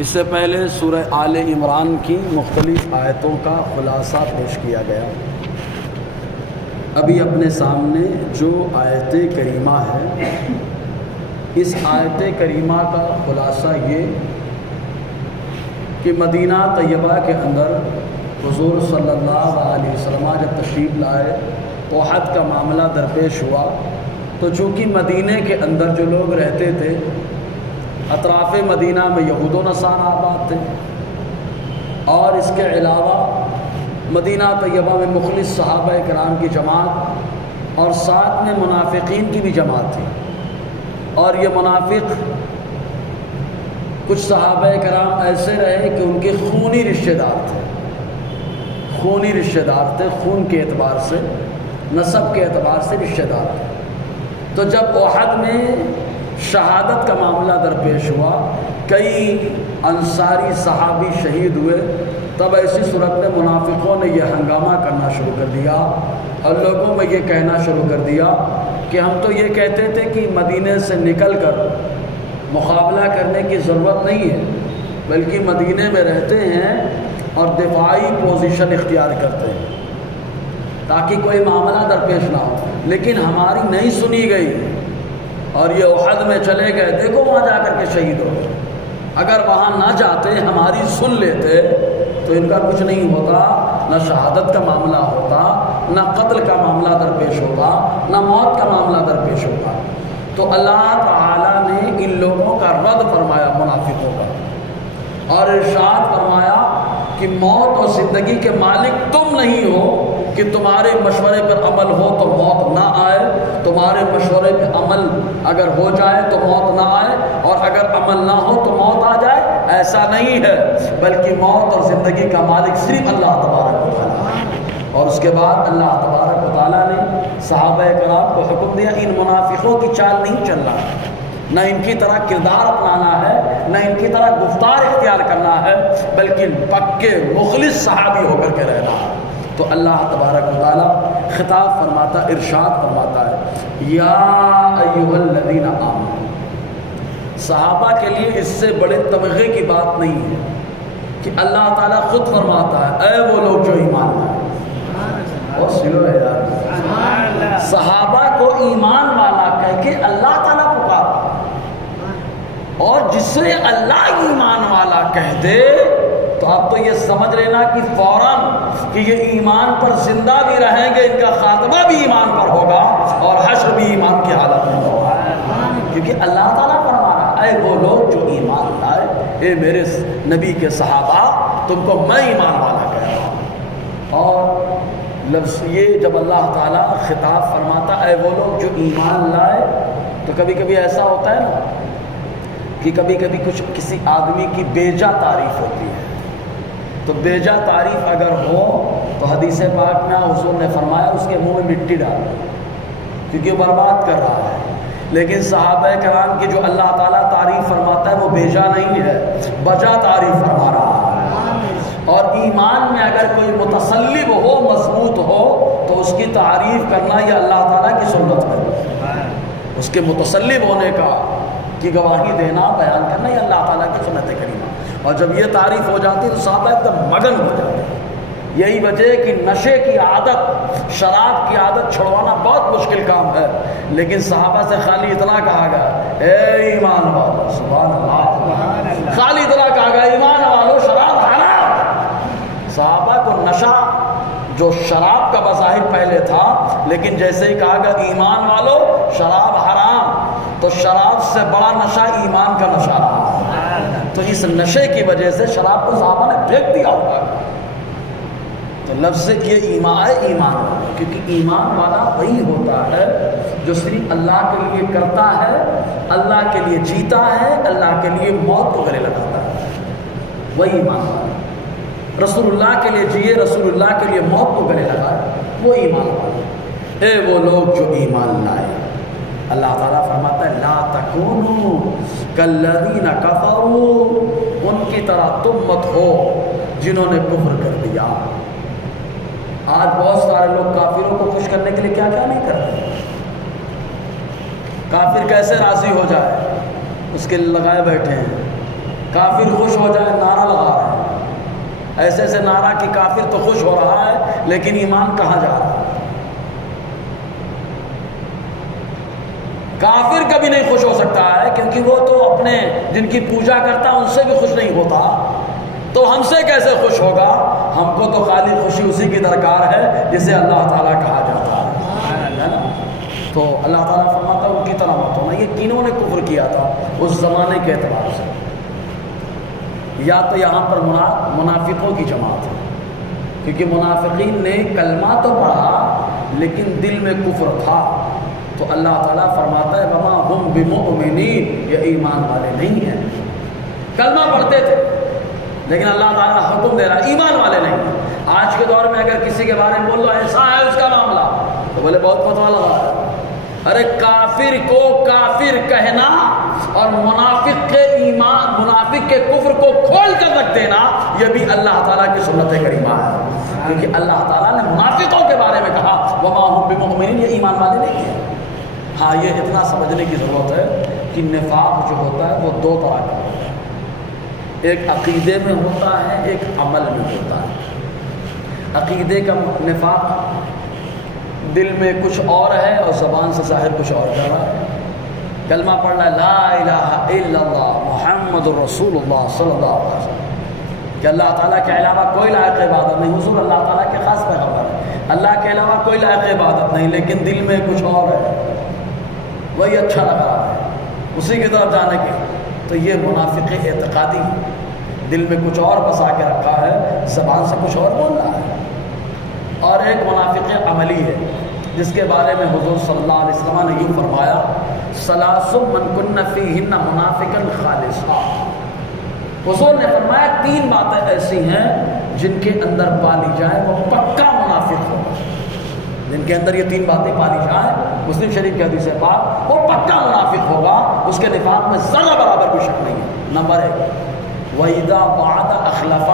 اس سے پہلے سورہ آل عمران کی مختلف آیتوں کا خلاصہ پیش کیا گیا۔ ابھی اپنے سامنے جو آیت کریمہ ہے، اس آیت کریمہ کا خلاصہ یہ کہ مدینہ طیبہ کے اندر حضور صلی اللہ علیہ وسلم جب تشریف لائے، احد کا معاملہ درپیش ہوا، تو چونکہ مدینہ کے اندر جو لوگ رہتے تھے، اطراف مدینہ میں یہود و نصارہ آباد تھے، اور اس کے علاوہ مدینہ طیبہ میں مخلص صحابہ کرام کی جماعت اور ساتھ میں منافقین کی بھی جماعت تھی، اور یہ منافق کچھ صحابہ کرام ایسے رہے کہ ان کے خونی رشتہ دار تھے، خون کے اعتبار سے، نسب کے اعتبار سے رشتہ دار تھے۔ تو جب احد میں شہادت کا معاملہ درپیش ہوا، کئی انصاری صحابی شہید ہوئے، تب ایسی صورت میں منافقوں نے یہ ہنگامہ کرنا شروع کر دیا اور لوگوں میں یہ کہنا شروع کر دیا کہ ہم تو یہ کہتے تھے کہ مدینے سے نکل کر مقابلہ کرنے کی ضرورت نہیں ہے، بلکہ مدینے میں رہتے ہیں اور دفاعی پوزیشن اختیار کرتے ہیں تاکہ کوئی معاملہ درپیش نہ ہو، لیکن ہماری نہیں سنی گئی اور یہ احد میں چلے گئے۔ دیکھو وہاں جا کر کے شہید ہو گئے، اگر وہاں نہ جاتے، ہماری سن لیتے تو ان کا کچھ نہیں ہوتا، نہ شہادت کا معاملہ ہوتا، نہ قتل کا معاملہ درپیش ہوتا، نہ موت کا معاملہ درپیش ہوتا۔ تو اللہ تعالیٰ نے ان لوگوں کا رد فرمایا، منافقوں کا، اور ارشاد فرمایا کہ موت اور زندگی کے مالک تم نہیں ہو کہ تمہارے مشورے پر عمل ہو تو موت نہ آئے، تمہارے مشورے پہ عمل اگر ہو جائے تو موت نہ آئے، اور اگر عمل نہ ہو تو موت آ جائے۔ ایسا نہیں ہے، بلکہ موت اور زندگی کا مالک صرف اللہ تبارک و تعالیٰ ہے۔ اور اس کے بعد اللہ تبارک و تعالیٰ نے صحابہ کرام کو حکم دیا، ان منافقوں کی چال نہیں چلنا ہے، نہ ان کی طرح کردار اپنانا ہے، نہ ان کی طرح گفتار اختیار کرنا ہے، بلکہ پکے مخلص صحابی ہو کر کے رہنا ہے۔ تو اللہ تبارک و تعالیٰ خطاب فرماتا، ارشاد فرماتا ہے، یا ایھا الذین آمنوا۔ صحابہ کے لیے اس سے بڑے تمغے کی بات نہیں ہے کہ اللہ تعالیٰ خود فرماتا ہے، اے وہ لوگ جو ایمان لائے۔ بہت سنو ہے یار، صحابہ کو ایمان والا کہہ کے اللہ تعالیٰ پکارا، اور جس سے اللہ ایمان والا کہہ دے تو آپ تو یہ سمجھ لینا کہ فوراً کہ یہ ایمان پر زندہ بھی رہیں گے، ان کا خاتمہ بھی ایمان پر ہوگا اور حشر بھی ایمان کی حالت میں ہوگا، کیونکہ اللہ تعالیٰ فرما رہا ہے، اے وہ لوگ جو ایمان لائے، اے میرے نبی کے صحابہ، تم کو میں ایمان والا کہہ رہا ہوں۔ اور لفظ یہ جب اللہ تعالیٰ خطاب فرماتا اے وہ لوگ جو ایمان لائے، تو کبھی کبھی ایسا ہوتا ہے نا کہ کبھی کبھی کسی آدمی کی بیجا تعریف ہوتی ہے، تو بیجا تعریف اگر ہو تو حدیث پاک میں حضور نے فرمایا اس کے منہ میں مٹی ڈال دو، کیونکہ وہ برباد کر رہا ہے۔ لیکن صحابہ کرام کی جو اللہ تعالیٰ تعریف فرماتا ہے وہ بیجا نہیں ہے، بجا تعریف فرما رہا ہے۔ اور ایمان میں اگر کوئی متصلب ہو، مضبوط ہو، تو اس کی تعریف کرنا یہ اللہ تعالیٰ کی سنت ہے، اس کے متصلب ہونے کا کی گواہی دینا، بیان کرنا یہ اللہ تعالیٰ کی سنت کریمہ۔ اور جب یہ تعریف ہو جاتی ہے تو صحابہ ایک دم مگن ہو جاتے ہیں۔ یہی وجہ ہے کہ نشے کی عادت، شراب کی عادت چھڑوانا بہت مشکل کام ہے، لیکن صحابہ سے خالی اتنا کہا گیا، اے ایمان والو، سبحان اللہ، خالی اتنا کہا گیا، ایمان والو شراب حرام۔ صحابہ کو نشہ جو شراب کا بظاہر پہلے تھا، لیکن جیسے ہی کہا گیا ایمان والو شراب حرام، تو شراب سے بڑا نشہ ایمان کا نشہ رہا۔ تو اس نشے کی وجہ سے شراب کو صحابہ نے پھینک دیا ہوگا۔ تو لفظ یہ ایمان ہے، ایمان والا، کیونکہ ایمان والا وہی ہوتا ہے جو صرف اللہ کے لیے کرتا ہے، اللہ کے لیے جیتا ہے، اللہ کے لیے موت کو گلے لگاتا ہے، وہی ایمان والا۔ رسول اللہ کے لیے جیے، رسول اللہ کے لیے موت کو گلے لگائے، وہ ایمان والا۔ اے وہ لوگ جو ایمان لائے، اللہ تعالیٰ فرماتا ہے لا تکونوا کالذین کفروا، ان کی طرح تم مت ہو جنہوں نے کفر کر دیا۔ آج بہت سارے لوگ کافروں کو خوش کرنے کے لیے کیا کیا نہیں کرتے، کافر کیسے راضی ہو جائے اس کے لگائے بیٹھے ہیں، کافر خوش ہو جائے نعرہ کہ کافر تو خوش ہو رہا ہے لیکن ایمان کہاں جا رہا ہے؟ کافر کبھی نہیں خوش ہو سکتا ہے کیونکہ وہ تو اپنے جن کی پوجا کرتا ان سے بھی خوش نہیں ہوتا، تو ہم سے کیسے خوش ہوگا؟ ہم کو تو خالی خوشی اسی کی درکار ہے جسے اللہ تعالیٰ کہا جاتا ہے نا؟ تو اللہ تعالیٰ فرماتا ہے ان کی طرح مت ہونا۔ یہ تینوں نے کفر کیا تھا اس زمانے کے اعتبار سے۔ یا تو یہاں پر منافقوں کی جماعت ہے، کیونکہ منافقین نے کلمہ تو پڑھا لیکن دل میں کفر تھا، تو اللہ تعالیٰ فرماتا ہے وما ہم بمؤمنین، یہ ایمان والے نہیں ہیں۔ کلمہ پڑھتے تھے لیکن اللہ تعالیٰ حکم دے رہا ہے ایمان والے نہیں ہیں۔ آج کے دور میں اگر کسی کے بارے میں بول دو ایسا ہے اس کا معاملہ، تو بولے بہت فتویٰ لگا ہے۔ ارے کافر کو کافر کہنا اور منافق کے ایمان، منافق کے کفر کو کھول کر رکھ دینا، یہ بھی اللہ تعالیٰ کی سنت کریمہ ہے، کیونکہ اللہ تعالیٰ نے منافقوں کے بارے میں کہا وما ہم بمؤمنین، یہ ایمان والے نہیں ہیں۔ ہاں یہ اتنا سمجھنے کی ضرورت ہے کہ نفاق جو ہوتا ہے وہ دو طرح کا ہوتا ہے، ایک عقیدے میں ہوتا ہے، ایک عمل میں ہوتا ہے۔ عقیدے کا نفاق دل میں کچھ اور ہے اور زبان سے ظاہر کچھ اور کر رہا ہے۔ کلمہ پڑھ رہا ہے لا الہ الا اللہ محمد رسول اللہ صلی اللہ علیہ وسلم، کہ اللہ تعالیٰ کے علاوہ کوئی لائق عبادت نہیں، حضور اللہ تعالیٰ کے خاص پیغمبر ہے، اللہ کے علاوہ کوئی لائق عبادت نہیں، لیکن دل میں کچھ اور ہے، وہی اچھا لگ رہا ہے اسی کی طرف جانے کے، تو یہ منافق اعتقادی دل میں کچھ اور بسا کے رکھا ہے، زبان سے کچھ اور بول رہا ہے۔ اور ایک منافق عملی ہے جس کے بارے میں حضور صلی اللہ علیہ وسلم نے یوں فرمایا ثلاث من کن فیہن منافقا خالصا۔ حضور نے فرمایا تین باتیں ایسی ہیں جن کے اندر پالی جائے وہ پکا منافق ہو، جن کے اندر یہ تین باتیں پالی جائیں، مسلم شریف کی حدیث پاک، وہ پکا منافق ہوگا، اس کے نفاق میں ذرہ برابر کوئی شک نہیں ہے۔ نمبر ایک وَإِذَا وَعَدَ أَخْلَفَ،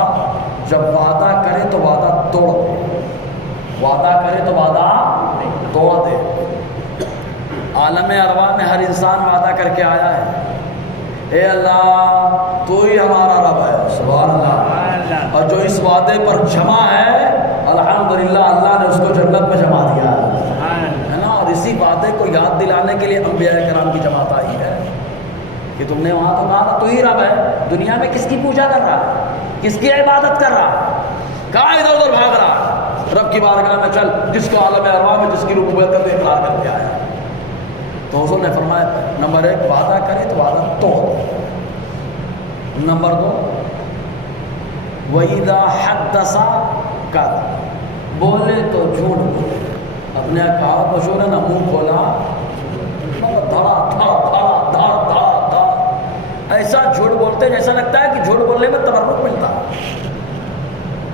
جب وعدہ کرے تو وعدہ توڑ دے، وعدہ کرے تو وعدہ توڑ دے۔ عالم ارواح میں ہر انسان وعدہ کر کے آیا ہے اے اللہ تو ہی ہمارا رب ہے، سبحان اللہ، اور جو اس وعدے پر جمع ہے الحمدللہ اللہ نے اس کو جنت میں جمع دیا ہے نا۔ اور اسی وعدے کو یاد دلانے کے لیے انبیاء کرام کی جماعت آئی ہے کہ تم نے وہاں تو کہا تو ہی رب ہے، دنیا میں کس کی پوجا کر رہا ہے، کس کی عبادت کر رہا ہے، کہاں ادھر ادھر بھاگ رہا ہے؟ رب کی بارگاہ میں چل، جس کو عالم ارواح میں جس کی ربوبیت کا اقرار کر کے آیا۔ تو حضور نے فرمایا نمبر ایک وعدہ کرے تو وعدہ توڑ۔ نمبر دو وَإِذَا حَدَّثَ كَذَبَ، بولے تو جھوٹ بولے۔ اپنے کہاوت مشہور ہے نا، منہ کھولا دھڑا دھڑا دھڑا دھڑا دھڑا دھڑا، ایسا جھوٹ بولتے جیسا لگتا ہے کہ جھوٹ بولنے میں تبرک ملتا ہے،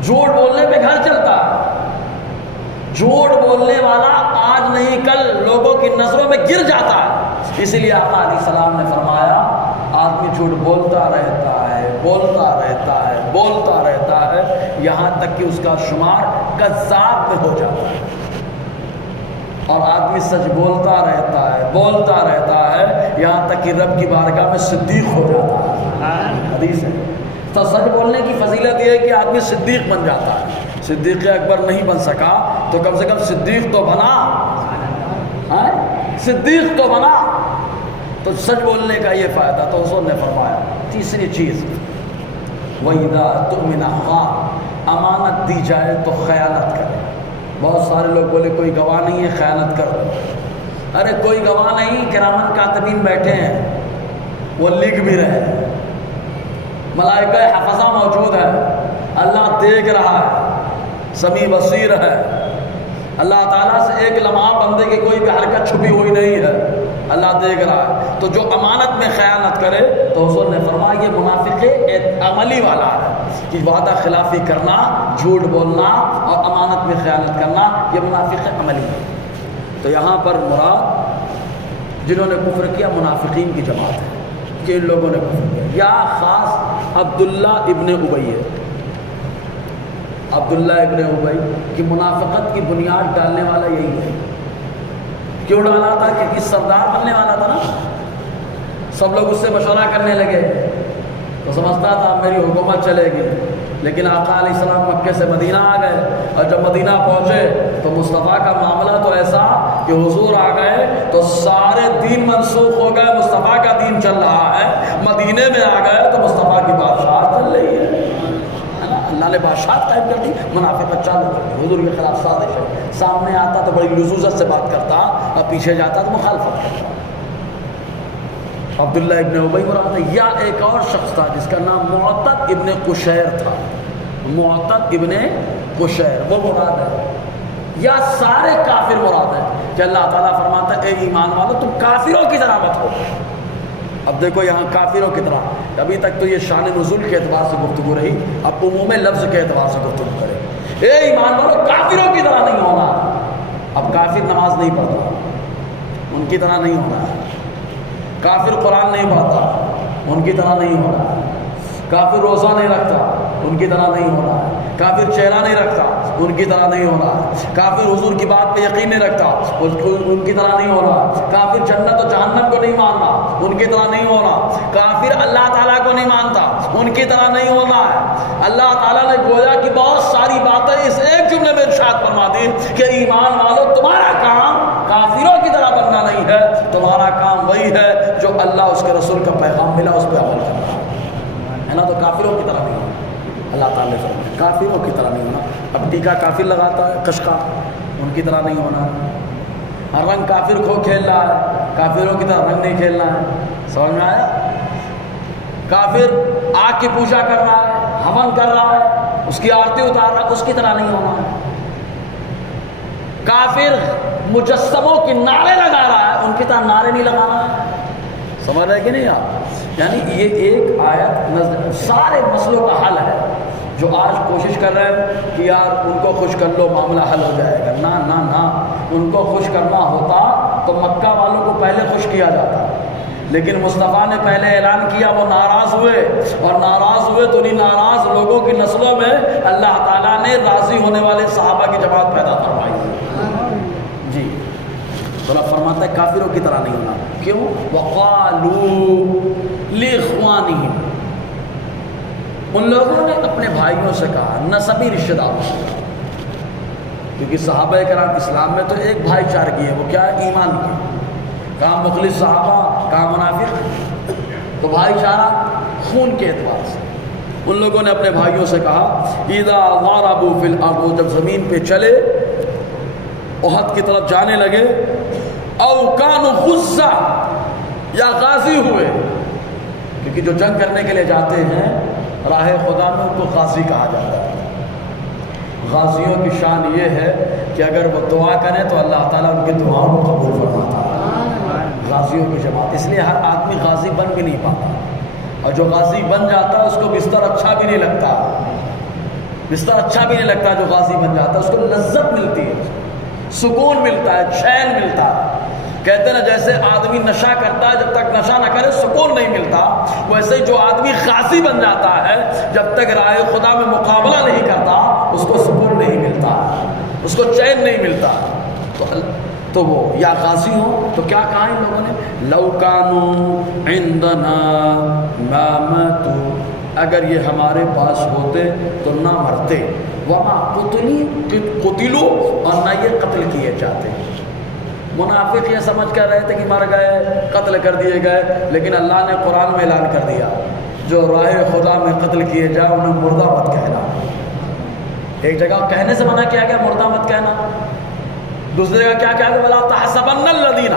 جھوٹ بولنے پہ گھر چلتا ہے۔ جھوٹ بولنے والا آج نہیں کل لوگوں کی نظروں میں گر جاتا ہے، اسی لیے آقا علیہ السلام نے فرمایا آدمی جھوٹ بولتا رہتا ہے، بولتا رہتا ہے، بولتا رہتا ہے، یہاں تک کہ اس کا شمار کذاب میں ہو جاتا ہے۔ اور آدمی سچ بولتا رہتا ہے، بولتا رہتا ہے، یہاں تک کہ رب کی بارگاہ میں صدیق ہو جاتا ہے۔ حدیث ہے تو سچ بولنے کی فضیلت یہ ہے کہ آدمی صدیق بن جاتا ہے۔ صدیق اکبر نہیں بن سکا تو کم سے کم صدیق تو بنا، صدیق تو بنا۔ تو سچ بولنے کا یہ فائدہ، تو حضور نے فرمایا تیسری چیز وَإِذَا تُؤْمِنَ خَانَ، امانت دی جائے تو خیانت کرے۔ بہت سارے لوگ بولے کوئی گواہ نہیں ہے خیانت کر دو، ارے کوئی گواہ نہیں، کرامن کاتبین بیٹھے ہیں وہ لکھ بھی رہے ہیں، ملائکہ حفظہ موجود ہے، اللہ دیکھ رہا ہے، سمیع بصیر ہے، اللہ تعالیٰ سے ایک لمحہ بندے کی کوئی بھی حرکت چھپی ہوئی نہیں ہے، اللہ دیکھ رہا ہے۔ تو جو امانت میں خیانت کرے تو حضور نے فرمایا یہ منافق عملی والا ہے، کہ وعدہ خلافی کرنا، جھوٹ بولنا اور امانت میں خیانت کرنا، یہ منافق عملی ہے۔ تو یہاں پر مراد جنہوں نے کفر کیا منافقین کی جماعت ہے کہ ان لوگوں نے کفر کیا، یا خاص عبداللہ ابن ابی ہے۔ عبداللہ ابن ابی کی منافقت کی بنیاد ڈالنے والا یہی ہے۔ کیوں ڈالا تھا؟ کہ سردار بننے والا تھا نا، سب لوگ اس سے مشورہ کرنے لگے تو سمجھتا تھا میری حکومت چلے گی، لیکن آقا علیہ السلام مکے سے مدینہ آ گئے، اور جب مدینہ پہنچے تو مصطفیٰ کا معاملہ تو ایسا کہ حضور آ گئے تو سارے دین منسوخ ہو گئے، مصطفیٰ کا دین چل رہا ہے۔ مدینے میں آ گئے تو مصطفیٰ کی بادشاہت چل رہی ہے نا، اللہ نے بادشاہت قائم کر دی، منافقت چالو کر دی، حضور کے خلاف سازش ہے۔ سامنے آتا تو بڑی لزوزت سے بات کرتا، اور پیچھے جاتا تو مخالفت کرتا۔ عبداللہ ابن ابی مراد ہے، یا ایک اور شخص تھا جس کا نام معتد ابن قشیر تھا، معتد ابن قشیر، وہ مراد ہے، یا سارے کافر مراد ہے کہ اللہ تعالیٰ فرماتا ہے اے ایمان والو تم کافروں کی طرح مت ہو۔ اب دیکھو یہاں کافروں کی طرح، ابھی تک تو یہ شان نزول کے اعتبار سے گفتگو رہی، اب عموم لفظ کے اعتبار سے گفتگو کرے، اے ایمان والو کافروں کی طرح نہیں ہونا۔ اب کافر نماز نہیں پڑھتا، ان کی طرح نہیں ہونا ہے، کافر قرآن نہیں پڑھتا، ان کی طرح نہیں ہونا ہے، کافر روزہ نہیں رکھتا، ان کی طرح نہیں ہونا ہے، کافر چہرہ نہیں رکھتا، ان کی طرح نہیں ہونا ہے، کافر حضور کی بات پہ یقین نہیں رکھتا، ان کی طرح نہیں ہونا، کافر جنت و جہنم کو نہیں ماننا، ان کی طرح نہیں ہونا، کافر اللہ تعالیٰ کو نہیں مانتا، ان کی طرح نہیں ہونا ہے۔ اللہ تعالیٰ نے گویا کہ بہت ساری باتیں اس ایک جملے میں ارشاد فرما دی کہ ایمان والو تمہارا کام کافروں کی طرح بننا نہیں ہے، تمہارا کام وہی ہے جو اللہ اس کے رسول کا پیغام ملا اس پہ عمل کرنا ہے نا۔ تو کافروں کی طرح نہیں ہونا، اللہ تعالیٰ نے فرمایا کافروں کی طرح نہیں ہونا۔ اب ٹیکا کافر لگاتا ہے کشکا، ان کی طرح نہیں ہونا، ہر رنگ کافر کھو کھیل رہا ہے، کافروں کی طرح رنگ نہیں کھیلنا ہے، سمجھ میں آیا؟ کافر آگ کی پوجا کر رہا ہے، ہون کر رہا ہے، اس کی آرتی اتار رہا ہے، اس کی طرح نہیں ہونا ہے۔ کافر مجسموں کی نعرے لگا رہا ہے، ان کی طرح نعرے نہیں لگانا ہے، سمجھ رہے کہ نہیں آپ؟ یعنی یہ ایک آیت سارے مسئلوں کا حل ہے۔ جو آج کوشش کر رہے ہیں کہ یار ان کو خوش کر لو معاملہ حل ہو جائے گا، نہ نہ نہ، ان کو خوش کرنا ہوتا تو مکہ والوں کو پہلے خوش کیا جاتا، لیکن مصطفیٰ نے پہلے اعلان کیا، وہ ناراض ہوئے، اور ناراض ہوئے تو انہیں ناراض لوگوں کی نسلوں میں اللہ تعالیٰ نے راضی ہونے والے صحابہ کی جماعت پیدا فرمائی۔ جی اللہ فرماتا ہے کافروں کی طرح نہیں ہونا، کیوں؟ وَقَالُوا لِإِخْوَانِهِمْ، ان لوگوں نے اپنے بھائیوں سے کہا، نسبی رشتہ داروں سے کہا، کیونکہ صحابہ کرام اسلام میں تو ایک بھائی چارگی ہے، وہ کیا ہے؟ ایمان کی، کہاں مخلص صحابہ کہاں منافق، تو بھائی چارہ خون کے اعتبار سے ان لوگوں نے اپنے بھائیوں سے کہا اِذَا ضَرَبُوا فِي الْأَرْضِ، جب زمین پہ چلے، احد کی طرف جانے لگے، او کانوا غزا، یا غازی ہوئے، کیونکہ جو جنگ کرنے کے لیے جاتے ہیں راہ خدا میں ان کو غازی کہا جاتا ہے۔ غازیوں کی شان یہ ہے کہ اگر وہ دعا کریں تو اللہ تعالیٰ ان کی دعاؤں کو قبول فرماتا ہے، غازیوں کی جماعت۔ اس لیے ہر آدمی غازی بن بھی نہیں پاتا، اور جو غازی بن جاتا ہے اس کو بستر اچھا بھی نہیں لگتا، بستر اچھا بھی نہیں لگتا، جو غازی بن جاتا ہے اس کو لذت ملتی ہے، سکون ملتا ہے، چین ملتا ہے۔ کہتے ہیں نا جیسے آدمی نشہ کرتا ہے، جب تک نشہ نہ کرے سکون نہیں ملتا، ویسے جو آدمی غازی بن جاتا ہے جب تک راہ خدا میں مقابلہ نہیں کرتا اس کو سکون نہیں ملتا، اس کو چین نہیں ملتا۔ تو وہ یا غازی ہو تو کیا کہا ان لوگوں نے؟ لو کانوا عندنا ما ماتوا، اگر یہ ہمارے پاس ہوتے تو نہ مرتے، وما قتلوا، اور نہ یہ قتل کیے جاتے۔ منافق یہ سمجھ کر رہے تھے کہ مر گئے، قتل کر دیے گئے، لیکن اللہ نے قرآن میں اعلان کر دیا جو راہ خدا میں قتل کیے جائے انہیں مردہ مت کہنا۔ ایک جگہ کہنے سے منع کیا گیا مردہ مت کہنا، دوسری جگہ کیا کہا گیا؟ وَلَا تَحْسَبَنَّ الَّذِينَ،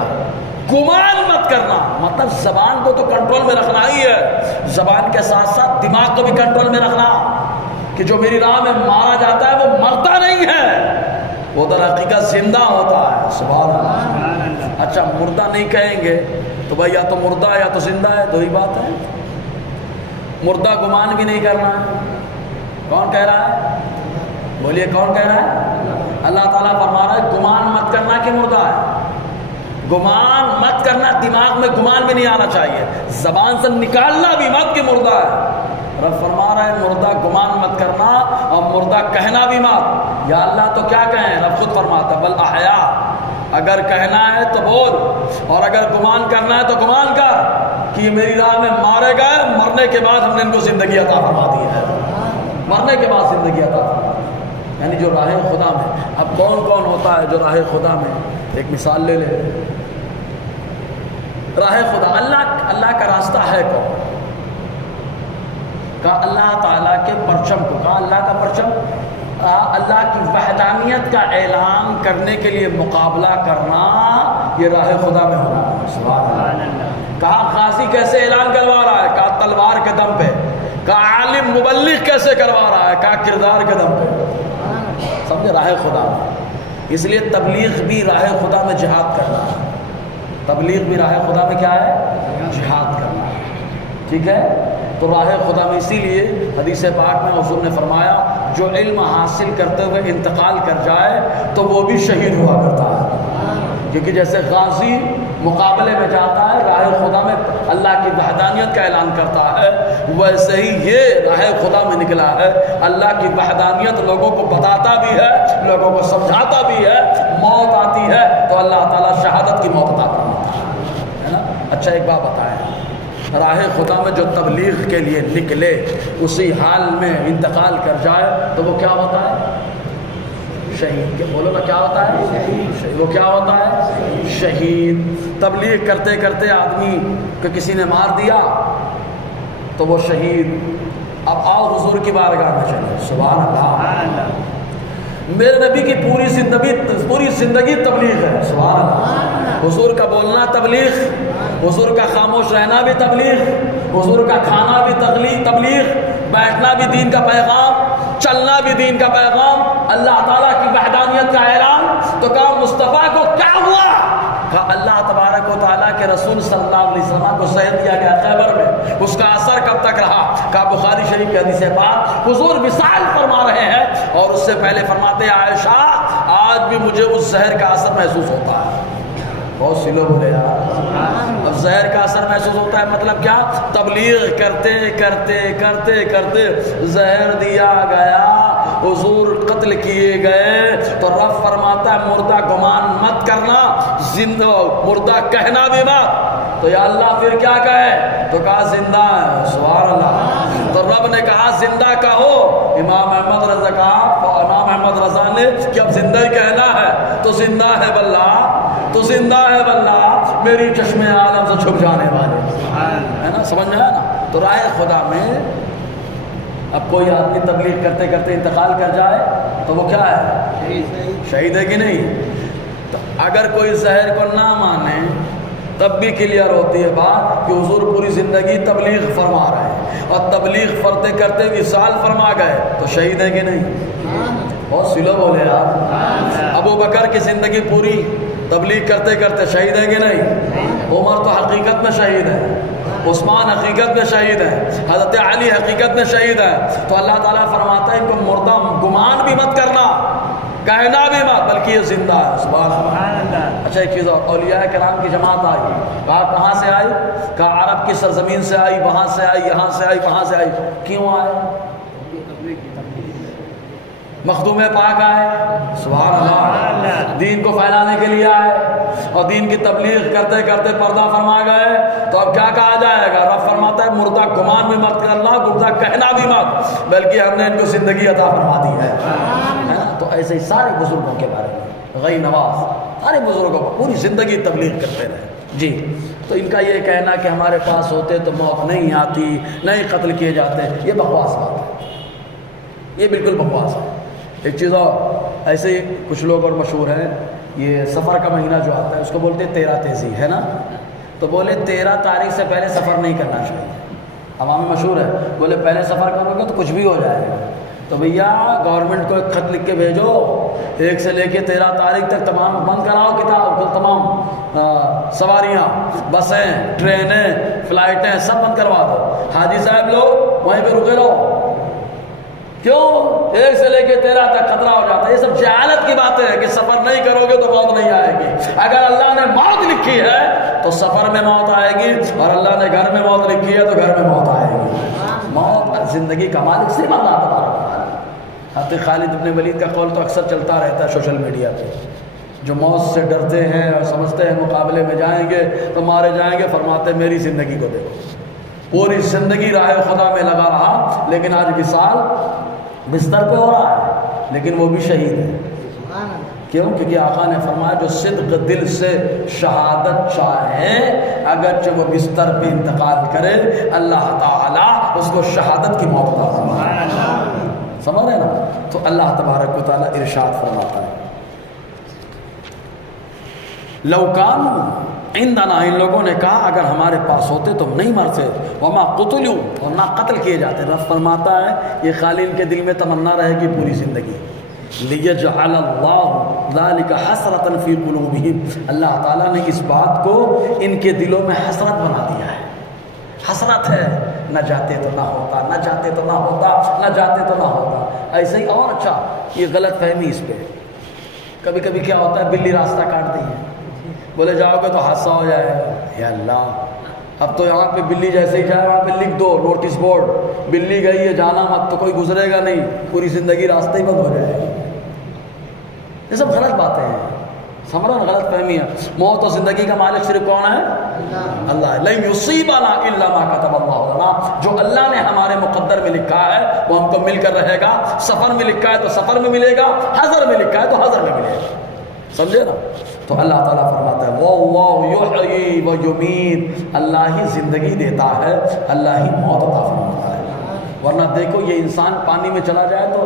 گمان مت کرنا، مطلب زبان کو تو کنٹرول میں رکھنا ہی ہے، زبان کے ساتھ ساتھ دماغ کو بھی کنٹرول میں رکھنا، کہ جو میری راہ میں مارا جاتا ہے وہ مرتا نہیں ہے، وہ در حقیقت زندہ ہوتا ہے۔ سبحان اللہ۔ اچھا مردہ نہیں کہیں گے تو بھائی یا تو مردہ ہے یا تو زندہ ہے، دو ہی بات ہے۔ مردہ گمان بھی نہیں کرنا ہے، کون کہہ رہا ہے؟ بولیے کون کہہ رہا ہے؟ اللہ تعالیٰ فرما رہا ہے گمان مت کرنا کہ مردہ ہے، گمان مت کرنا، دماغ میں گمان بھی نہیں آنا چاہیے، زبان سے نکالنا بھی مت کہ مردہ ہے۔ رب فرما رہا ہے مردہ گمان مت کرنا اور مردہ کہنا بھی مت۔ یا اللہ تو کیا کہیں؟ رب خود فرماتا بل احیا، اگر کہنا ہے تو بول، اور اگر گمان کرنا ہے تو گمان کر کہ یہ میری راہ میں مارے گئے، مرنے کے بعد ہم نے ان کو زندگی عطا فرما دی ہے۔ مرنے کے بعد زندگی عطا فرماتا ہے۔ یعنی جو راہ خدا میں، اب کون کون ہوتا ہے جو راہ خدا میں، ایک مثال لے لے، راہ خدا اللہ کا راستہ ہے کون؟ کہا اللہ تعالیٰ کے پرچم کو، کہا اللہ کا پرچم، اللہ کی وحدانیت کا اعلان کرنے کے لیے مقابلہ کرنا، یہ راہ خدا میں ہونا ہے۔ سبحان اللہ۔ کہا غازی کیسے اعلان کروا رہا ہے؟ کہا تلوار کے دم پہ۔ کہا عالم مبلغ کیسے کروا رہا ہے؟ کہا کردار کے دم پہ۔ سمجھے؟ راہ خدا میں، اس لیے تبلیغ بھی راہ خدا میں جہاد کرنا ہے۔ تبلیغ بھی راہ خدا میں کیا ہے؟ جہاد کرنا ہے۔ ٹھیک ہے؟ تو راہ خدا میں اسی لیے حدیث پاک میں حضور نے فرمایا جو علم حاصل کرتے ہوئے انتقال کر جائے تو وہ بھی شہید ہوا کرتا ہے، کیونکہ جیسے غازی مقابلے میں جاتا ہے راہ خدا میں اللہ کی وحدانیت کا اعلان کرتا ہے، ویسے ہی یہ راہ خدا میں نکلا ہے، اللہ کی وحدانیت لوگوں کو بتاتا بھی ہے، لوگوں کو سمجھاتا بھی ہے۔ موت آتی ہے تو اللہ تعالیٰ شہادت کی موت عطا فرماتا ہے نا۔ اچھا ایک بات بتائیں، راہ خدا میں جو تبلیغ کے لیے نکلے اسی حال میں انتقال کر جائے تو وہ کیا ہوتا ہے؟ شہید۔ بولو نا کیا ہوتا ہے؟ شہید۔ وہ کیا ہوتا ہے؟ شہید۔ تبلیغ کرتے کرتے آدمی کو کسی نے مار دیا تو وہ شہید۔ اب آؤ حضور کی بارگاہ میں چلے۔ سبحان اللہ۔ میرے نبی کی پوری زندگی تبلیغ ہے۔ سبحان اللہ۔ حضور کا بولنا تبلیغ، حضور کا خاموش رہنا بھی تبلیغ، حضور کا کھانا بھی تبلیغ، بیٹھنا بھی دین کا پیغام، چلنا بھی دین کا پیغام، اللہ تعالیٰ کی وحدانیت کا اعلان۔ تو کہا مصطفیٰ کو کیا ہوا؟ کہا اللہ تبارک و تعالیٰ کے رسول صلی اللہ علیہ وسلم کو زہر دیا گیا خیبر میں، اس کا اثر کب تک رہا؟ کہا بخاری شریف کی حدیث پاک حضور وصال فرما رہے ہیں اور اس سے پہلے فرماتے ہیں عائشہ آج بھی مجھے اس زہر کا اثر محسوس ہوتا ہے۔ بہت سی لوگ بولے یار اب زہر کا اثر محسوس ہوتا ہے، مطلب کیا؟ تبلیغ کرتے کرتے کرتے کرتے زہر دیا گیا، حضور قتل کیے گئے، تو رب فرماتا ہے مردہ گمان مت کرنا، زندہ مردہ کہنا بھی مت۔ تو یا اللہ پھر کیا کہے؟ تو کہا زندہ ہے۔ سبحان اللہ۔ تو رب نے کہا زندہ کہو۔ امام احمد رضا نے کہ اب زندہ ہی کہنا ہے، تو زندہ ہے واللہ، تو زندہ ہے واللہ میری چشم عالم سے چھپ جانے والے، ہے نا؟ سمجھ میں آیا نا؟ تو راہ خدا میں اب کوئی آدمی تبلیغ کرتے کرتے انتقال کر جائے تو وہ کیا ہے؟ شہید ہے کہ نہیں؟ تو اگر کوئی زہر کو نہ مانے تب بھی کلیئر ہوتی ہے بات کہ حضور پوری زندگی تبلیغ فرما رہے ہیں اور تبلیغ کرتے کرتے وصال فرما گئے تو شہید ہے کہ نہیں؟ بہت سلو بولے آپ۔ ابو بکر کی زندگی پوری تبلیغ کرتے کرتے شہید ہے کہ نہیں؟ عمر تو حقیقت میں شہید ہے، عثمان حقیقت میں شہید ہے، حضرت علی حقیقت میں شہید ہے۔ تو اللہ تعالیٰ فرماتا ہے ان کو مردہ گمان بھی مت کرنا، کہنا بھی مت، بلکہ یہ زندہ ہے۔ سبحان اللہ۔ اچھا ایک چیز اور، اولیاء کرام کی جماعت آئی، کہا کہاں سے آئی؟ کہا عرب کی سرزمین سے آئی، وہاں سے آئی، یہاں سے آئی، وہاں سے آئی۔ کیوں آئے؟ مخدوم پاک آئے، سبحان اللہ، دین کو پھیلانے کے لیے آئے اور دین کی تبلیغ کرتے کرتے پردہ فرما گئے۔ تو اب کیا کہا جائے گا؟ رب فرماتا ہے مردہ گمان بھی مت کرنا، مردہ کہنا بھی مت، بلکہ ہم نے ان کو زندگی عطا فرما دی ہے نا؟ تو ایسے ہی سارے بزرگوں کے بارے میں غی نواز سارے بزرگوں کو پوری زندگی تبلیغ کرتے رہے جی۔ تو ان کا یہ کہنا کہ ہمارے پاس ہوتے تو موت نہیں آتی، نہیں قتل کیے جاتے، یہ بکواس بات ہے، یہ بالکل بکواس ہے۔ ایک چیز اور، ایسے ہی کچھ لوگ اور مشہور ہیں، یہ سفر کا مہینہ جو آتا ہے اس کو بولتے ہیں 13 تیزی، ہے نا؟ تو بولے 13 تاریخ سے پہلے سفر نہیں کرنا چاہیے۔ عوام میں مشہور ہے، بولے پہلے سفر کرو گے تو کچھ بھی ہو جائے گا۔ تو بھیا گورنمنٹ کو ایک خط لکھ کے بھیجو، 1 سے لے کے 13 تاریخ تک تمام بند کراؤ کتاب، تمام سواریاں، بسیں، ٹرینیں، فلائٹیں سب بند کروا دو۔ حاجی صاحب لوگ وہیں پہ رکے رہو۔ کیوں؟ 1 سے لے کے 13 تک خطرہ ہو جاتا ہے۔ یہ سب جہالت کی باتیں ہیں کہ سفر نہیں کرو گے تو موت نہیں آئے گی۔ اگر اللہ نے موت لکھی ہے تو سفر میں موت آئے گی، اور اللہ نے گھر میں موت لکھی ہے تو گھر میں موت آئے گی۔ موت زندگی کا مالک صرف اللہ تبارک و تعالیٰ۔ حضرت خالد بن ولید کا قول تو اکثر چلتا رہتا ہے سوشل میڈیا پہ، جو موت سے ڈرتے ہیں اور سمجھتے ہیں مقابلے میں جائیں گے تو مارے جائیں گے، فرماتے ہیں میری زندگی کو دیکھو، پوری زندگی راہ خدا میں لگا رہا، لیکن آج وصال بستر پہ ہو رہا ہے لیکن وہ بھی شہید ہے. کیوں؟ کیونکہ آقا نے فرمایا جو صدق دل سے شہادت چاہے اگرچہ وہ بستر پہ انتقال کرے اللہ تعالیٰ اس کو شہادت کی موت عطا فرمائے. سمجھ رہے نا؟ تو اللہ تبارک و تعالیٰ ارشاد فرماتا ہے لو کانوا عندنا، ان لوگوں نے کہا اگر ہمارے پاس ہوتے تو نہیں مرتے، وما قتلوا، اور نہ قتل کیے جاتے. رب فرماتا ہے یہ خالی ان کے دل میں تمنا رہے گی پوری زندگی. لیجعل اللہ ذلک حسرۃ فی قلوبہم، اللہ تعالیٰ نے اس بات کو ان کے دلوں میں حسرت بنا دیا ہے. حسرت ہے، نہ جاتے تو نہ ہوتا، نہ جاتے تو نہ ہوتا، نہ جاتے تو نہ ہوتا. ایسے ہی اور اچھا یہ غلط فہمی اس پہ کبھی کبھی کیا ہوتا ہے، بلی راستہ کاٹ دی ہے، بولے جاؤ گے تو حادثہ ہو جائے گا. یا اللہ، اب تو یہاں پہ بلی جیسے ہی جائے وہاں پہ لکھ دو نوٹس بورڈ، بلی گئی ہے جانا مت، تو کوئی گزرے گا نہیں، پوری زندگی راستے ہی بند ہو جائے گی. یہ سب غلط باتیں ہیں، سمجھو نا، غلط فہمی ہے. موت اور زندگی کا مالک صرف کون ہے؟ اللہ. لن یصیبنا الا ما کتب اللہ لنا، جو اللہ نے ہمارے مقدر میں لکھا ہے وہ ہم کو مل کر رہے گا. سفر میں لکھا ہے تو سفر میں ملے گا، حضر میں لکھا ہے تو حضر میں ملے گا. سمجھے نا؟ تو اللہ تعالیٰ فرماتا ہے وَاللَّهُ يُحْيِي وَيُمِيتُ، اللہ ہی زندگی دیتا ہے، اللہ ہی موت عطا فرماتا ہے. ورنہ دیکھو یہ انسان پانی میں چلا جائے تو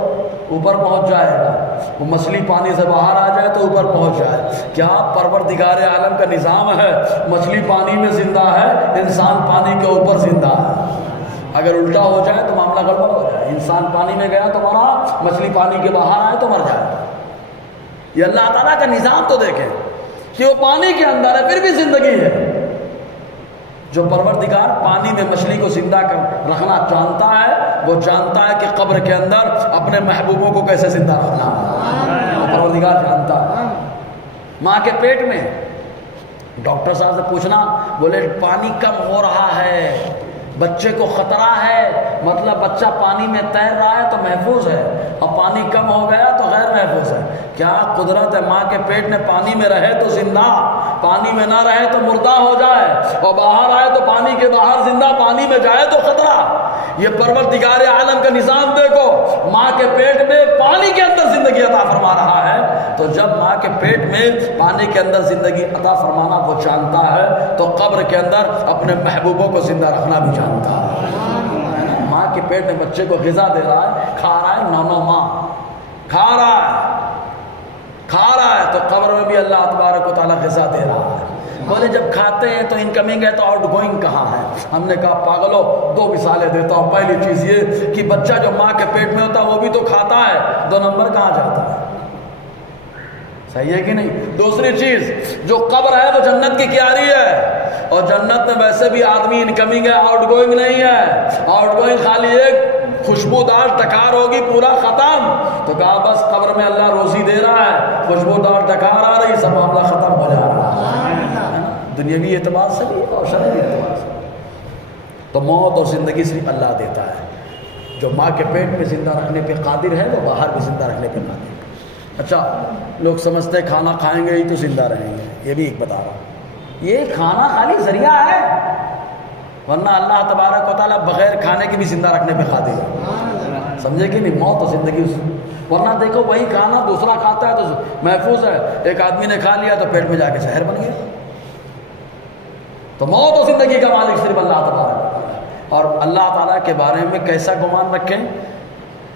اوپر پہنچ جائے گا، وہ مچھلی پانی سے باہر آ جائے تو اوپر پہنچ جائے. کیا پروردگار عالم کا نظام ہے، مچھلی پانی میں زندہ ہے، انسان پانی کے اوپر زندہ ہے. اگر الٹا ہو جائے تو معاملہ گڑبڑ ہو جائے. انسان پانی میں گیا تو مرا، مچھلی پانی کے باہر آئے تو مر جائے. یہ اللہ تعالیٰ کا نظام تو دیکھیں کہ وہ پانی کے اندر ہے پھر بھی زندگی ہے. جو پروردگار پانی میں مچھلی کو زندہ کر رکھنا جانتا ہے، وہ جانتا ہے کہ قبر کے اندر اپنے محبوبوں کو کیسے زندہ رکھنا ہے. وہ پروردگار جانتا ہے. ماں کے پیٹ میں ڈاکٹر صاحب سے پوچھنا، بولے پانی کم ہو رہا ہے، بچے کو خطرہ ہے، مطلب بچہ پانی میں تیر رہا ہے تو محفوظ ہے، اور پانی کم ہو گیا تو غیر محفوظ ہے. کیا قدرت ہے ماں کے پیٹ میں پانی میں رہے تو زندہ، پانی میں نہ رہے تو مردہ ہو جائے، اور باہر آئے تو پانی کے باہر زندہ، پانی میں جائے تو خطرہ. یہ پروردگار عالم کا نظام دیکھو، ماں کے پیٹ میں پانی کے اندر زندگی عطا فرما رہا ہے. تو جب ماں کے پیٹ میں پانی کے اندر زندگی عطا فرمانا وہ جانتا ہے تو قبر کے اندر اپنے محبوبوں کو زندہ رکھنا بھی جانتا ہے. ماں کے پیٹ میں بچے کو غذا دے رہا ہے، کھا رہا ہے، نو ماہ کھا رہا ہے تو قبر میں بھی اللہ تبارک و تعالیٰ غذا دے رہا ہے. بولے جب کھاتے ہیں تو انکمنگ ہے تو آؤٹ گوئنگ کہاں ہے؟ ہم نے کہا پاگلو، دو مثالیں دیتا ہوں. پہلی چیز یہ کہ بچہ جو ماں کے پیٹ میں ہوتا ہے وہ بھی تو کھاتا ہے، 2 نمبر کہاں جاتا ہے؟ صحیح ہے کہ نہیں؟ دوسری چیز جو قبر ہے وہ جنت کی کیاری ہے، اور جنت میں ویسے بھی آدمی انکمنگ ہے، آؤٹ گوئنگ نہیں ہے. آؤٹ گوئنگ خالی ایک خوشبودار ڈکار ہوگی، پورا ختم. تو کہا بس قبر میں اللہ روزی دے رہا ہے، خوشبودار ڈکار آ رہی، سب معاملہ ختم ہو جا رہا ہے. دنیاوی اعتبار سے بھی اور شرعی اعتبار سے. تو موت اور زندگی صرف اللہ دیتا ہے. جو ماں کے پیٹ میں زندہ رکھنے پہ قادر ہے وہ باہر بھی زندہ رکھنے پہ قادر ہے. اچھا لوگ سمجھتے ہیں کھانا کھائیں گے ہی تو زندہ رہیں گے. یہ بھی ایک بتا رہا ہوں، یہ کھانا خالی ذریعہ ہے، ورنہ اللہ تبارک و تعالیٰ بغیر کھانے کے بھی زندہ رکھنے پہ قادر ہے. سمجھے کہ نہیں؟ موت اور زندگی ورنہ دیکھو وہی کھانا دوسرا کھاتا ہے تو محفوظ ہے. ایک آدمی نے کھا لیا تو پیٹ میں جا کے زہر بن گیا. تو موت اور زندگی کا مالک صرف اللہ تبارک و تعالیٰ ہے. اور اللہ تعالیٰ کے بارے میں کیسا گمان رکھیں؟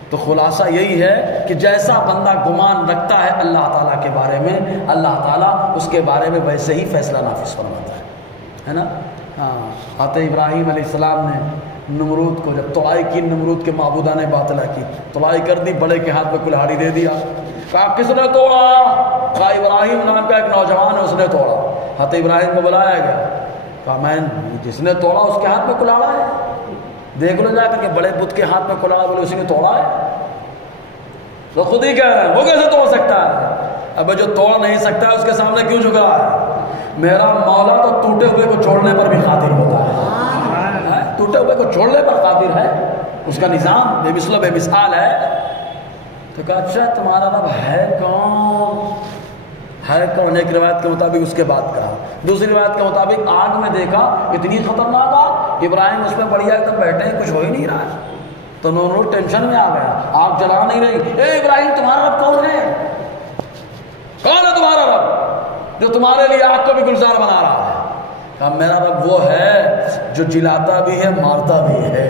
تو خلاصہ یہی ہے کہ جیسا بندہ گمان رکھتا ہے اللہ تعالیٰ کے بارے میں، اللہ تعالیٰ اس کے بارے میں ویسے ہی فیصلہ نافذ فرماتا ہے نا. ہاں، ابراہیم علیہ السلام نے نمرود کو جب طلائی کی، نمرود کے معبودہ نے باطلا کی، طلائی کر دی، بڑے کے ہاتھ میں کلہاڑی دے دیا. کہا کس نے توڑا؟ کہا ابراہیم نام کا ایک نوجوان ہے اس نے توڑا. حضرت ابراہیم کو بلایا گیا، کہا میں جس نے توڑا اس کے ہاتھ میں کلاڑا ہے، دیکھ لو جا کر کے بڑے بت کے ہاتھ میں کلاڑا، بولے اسی نے توڑا ہے. تو خود ہی کہہ رہے ہیں وہ کیسے توڑ سکتا ہے؟ اب جو توڑ نہیں سکتا ہے اس کے سامنے کیوں جھک رہا ہے؟ میرا مولا تو ٹوٹے ہوئے کو چھوڑنے پر بھی قادر ہوتا ہے. ٹوٹے ہوئے کو چھوڑنے پر قادر ہے، اس کا نظام بے مثل و بے مثال ہے. تو کہا اچھا تمہارا رب ہے کون؟ ہے کون؟ ایک روایت کے مطابق اس کے بعد کہا. دوسری روایت کے مطابق آگ میں دیکھا اتنی خطرناک آگ، ابراہیم اس میں بڑھیا ایک دم بیٹھے ہیں، کچھ ہو ہی نہیں رہا ہے. تو نمرود ٹینشن میں آ گیا، آگ جلا نہیں رہی، اے ابراہیم تمہارا رب کون ہے؟ کون ہے تمہارا رب جو تمہارے لیے آگ کو بھی گلزار بنا رہا ہے؟ کہا میرا رب وہ ہے جو جلاتا بھی ہے مارتا بھی ہے،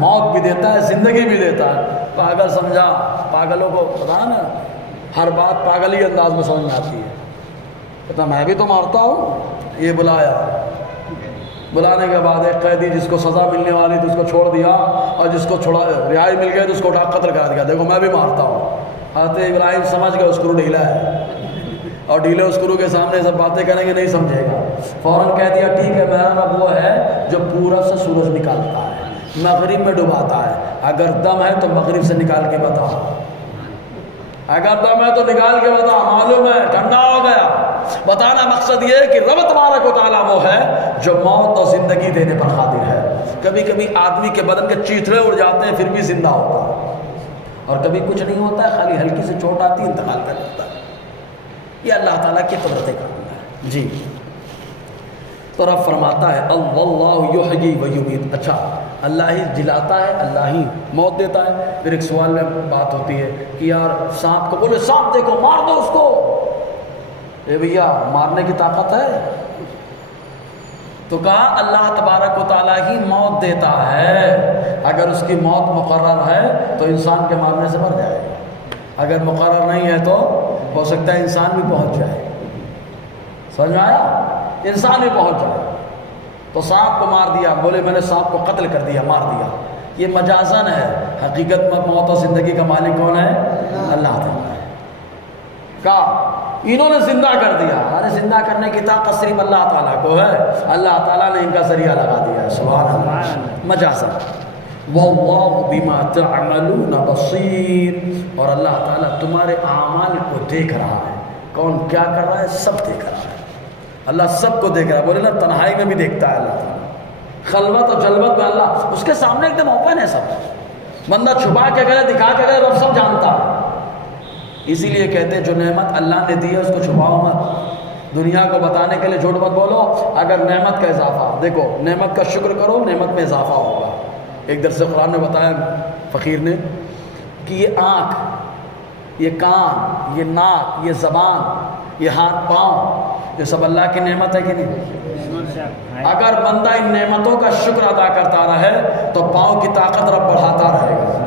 موت بھی دیتا ہے زندگی بھی دیتا ہے۔ پاگل سمجھا، پاگلوں کو پتا نا ہر بات پاگل ہی انداز میں سمجھ میں آتی ہے، کہتا میں بھی تو مارتا ہوں۔ یہ بلایا، بلانے کے بعد ایک قیدی جس کو سزا ملنے والی تھی اس کو چھوڑ دیا، اور جس کو چھوڑا رہائی مل گئی تو اس کو اٹھا قتل کر دیا، دیکھو میں بھی مارتا ہوں۔ حضرت ابراہیم سمجھ گئے اسکرو ڈھیلا ہے، اور ڈھیلے اسکرو کے سامنے سب باتیں کریں گے نہیں سمجھے گا، فوراً کہہ دیا ٹھیک ہے میرا رب وہ ہے جو پورب سے سورج نکالتا ہے مغرب میں ڈباتا ہے، اگر دم ہے تو مغرب سے نکال کے بتا، اگر دم ہے تو نکال کے بتا، معلوم ہے ٹھنڈا ہو گیا۔ بتانا مقصد یہ ہے کہ رب تبارک و تعالیٰ وہ ہے جو موت اور زندگی دینے پر قادر ہے۔ کبھی کبھی آدمی کے بدن کے چیتھڑے اڑ جاتے ہیں پھر بھی زندہ ہوتا ہے، اور کبھی کچھ نہیں ہوتا ہے، خالی ہلکی سے چوٹ آتی ہے انتقال کر جاتا ہے۔ یہ اللہ تعالیٰ کی قدرت کاملہ ہے جی۔ تو رب فرماتا ہے اللہ یحیی و یمیت، اچھا اللہ ہی جلاتا ہے، اللہ ہی موت دیتا ہے۔ پھر ایک سوال میں بات ہوتی ہے کہ یار سانپ کو بولے سانپ دیکھو مار دو اس کو، اے بھیا مارنے کی طاقت ہے؟ تو کہا اللہ تبارک و تعالیٰ ہی موت دیتا ہے، اگر اس کی موت مقرر ہے تو انسان کے مارنے سے مر جائے گا، اگر مقرر نہیں ہے تو ہو سکتا ہے انسان بھی پہنچ جائے، سمجھ میں آیا؟ انسان بھی پہنچ جائے۔ تو سانپ کو مار دیا، بولے میں نے سانپ کو قتل کر دیا، مار دیا، یہ مجازن ہے، حقیقت میں موت اور زندگی کا مالک کون ہے؟ اللہ تعالیٰ ہے۔ کہا انہوں نے زندہ کر دیا، ارے زندہ کرنے کی طاقت صرف اللہ تعالیٰ کو ہے، اللہ تعالیٰ نے ان کا ذریعہ لگا دیا ہے، سبحان اللہ، مجازن۔ واللہ بما تعملون بصیر، اور اللہ تعالیٰ تمہارے اعمال کو دیکھ رہا ہے، کون کیا کر رہا ہے سب دیکھ رہا ہے، اللہ سب کو دیکھ رہا ہے۔ بولے نا تنہائی میں بھی دیکھتا ہے اللہ تعالیٰ، خلوت اور جلوت میں اللہ اس کے سامنے ایک دم اوپن ہے سب، بندہ چھپا کے کرے دکھا کے کرے رب سب جانتا ہے۔ اسی لیے کہتے ہیں جو نعمت اللہ نے دی ہے اس کو چھپاؤ مت، دنیا کو بتانے کے لیے جھوٹ مت بولو، اگر نعمت کا اضافہ، دیکھو نعمت کا شکر کرو نعمت میں اضافہ ہوگا۔ ایک درس قرآن میں بتایا فقیر نے کہ یہ آنکھ، یہ کان، یہ ناک، یہ زبان، یہ ہاتھ پاؤں، یہ سب اللہ کی نعمت ہے کہ نہیں؟ اگر بندہ ان نعمتوں کا شکر ادا کرتا رہے تو پاؤں کی طاقت رب بڑھاتا رہے گا،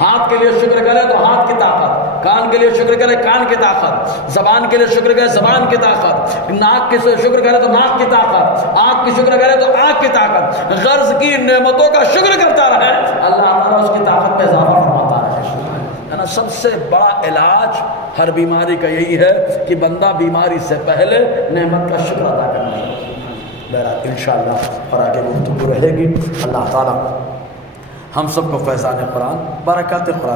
ہاتھ کے لیے شکر کرے تو ہاتھ کی طاقت، کان کے لیے شکر کرے کان کی طاقت، زبان کے لیے شکر کرے زبان کی طاقت، ناک کے شکر کرے تو ناک کی طاقت، آنکھ کی شکر کرے تو آنکھ کی طاقت، غرض کی نعمتوں کا شکر کرتا رہے اللہ تعالیٰ اس کی طاقت میں اضافہ فرماتا رہے، ہے نا۔ سب سے بڑا علاج ہر بیماری کا یہی ہے کہ بندہ بیماری سے پہلے نعمت کا شکر ادا کرنا ہے۔ بہرحال انشاءاللہ اور آگے گفتگو رہے گی۔ اللہ تعالیٰ ہم سب کو فیضان قرآن، برکات قرآن